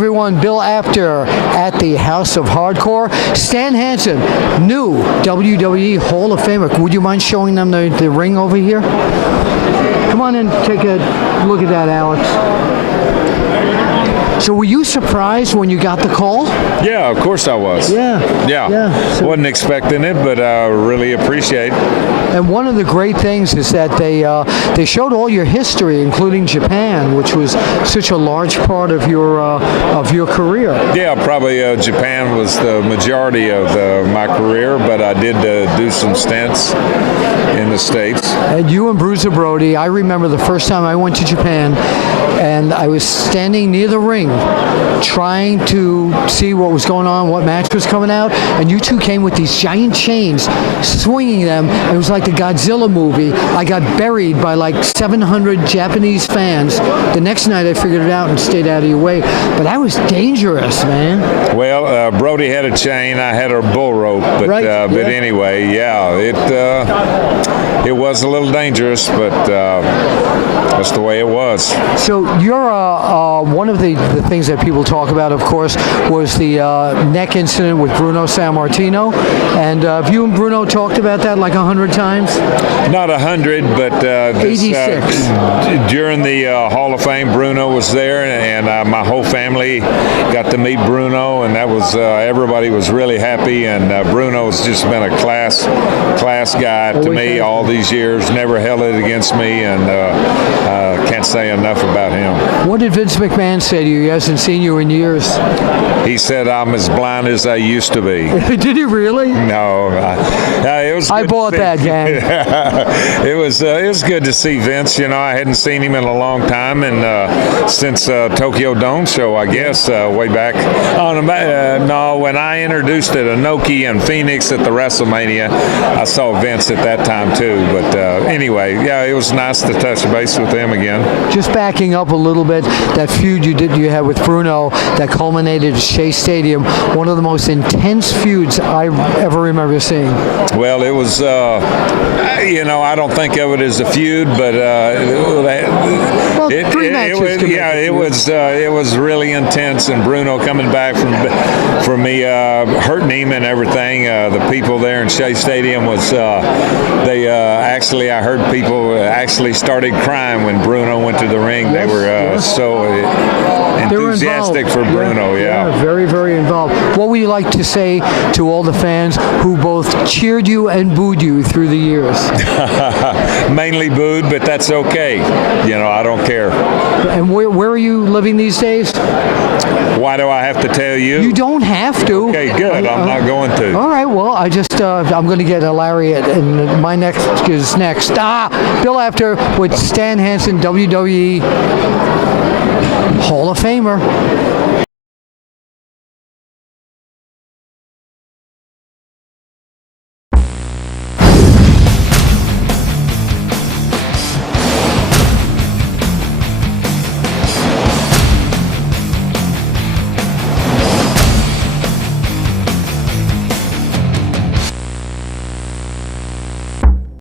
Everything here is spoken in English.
everyone. Bill Apter at the House of Hardcore. Stan Hansen, new WWE Hall of Famer. Would you mind showing them the ring over here? Come on and take a look at that, Alex. So were you surprised when you got the call? Yeah, of course I was. Yeah. So wasn't expecting it, but I really appreciate it. And one of the great things is that they showed all your history, including Japan, which was such a large part of your career. Yeah, probably Japan was the majority of my career, but I did do some stints in the States. And you and Bruiser Brody, I remember the first time I went to Japan, and I was standing near the ring trying to see what was going on, what match was coming out, and you two came with these giant chains, swinging them. It was like the Godzilla movie. I got buried by like 700 Japanese fans. The next night I figured it out and stayed out of your way. But that was dangerous, man. Well, Brody had a chain, I had a bull rope, but right. But anyway, yeah, it was a little dangerous, but that's the way it was. So you're one of the things that people talk about, of course, was the neck incident with Bruno Sammartino. And have you and Bruno talked about that like 100 times? Not 100, but 86. During the Hall of Fame, Bruno was there, and my whole family got to meet Bruno, and that was everybody was really happy. And Bruno's just been a class guy to me all these years. Never held it against me, and can't say enough about him. What did Vince McMahon say to you? He hasn't seen you in years. He said I'm as blind as I used to be. Did he really? No, it was. I bought that, gang. It was good to see Vince. You know, I hadn't seen him in a long time, and since Tokyo Dome show, I guess, way back. No, when I introduced at Inoki and Phoenix at the WrestleMania, I saw Vince at that time too. But anyway, yeah, it was nice to touch base with him again. Just backing up a little bit, that feud you had with Bruno that culminated at Shea Stadium, one of the most intense feuds I ever remember seeing. Well, it was, I don't think of it as a feud, but it was really intense. And Bruno coming back from me hurting him and everything. The people there in Shea Stadium was I heard people actually started crying when Bruno went to the ring. They were so enthusiastic for Bruno. Yeah, very, very involved. What would you like to say to all the fans who both cheered you and booed you through the years? Mainly booed, but that's okay. I don't care. And where are you living these days? Why do I have to tell you? You don't have to. Okay, good. I'm not going to. All right. Well, I'm going to get a lariat, and my next is next. Bill Apter with Stan Hansen, WWE Hall of Famer.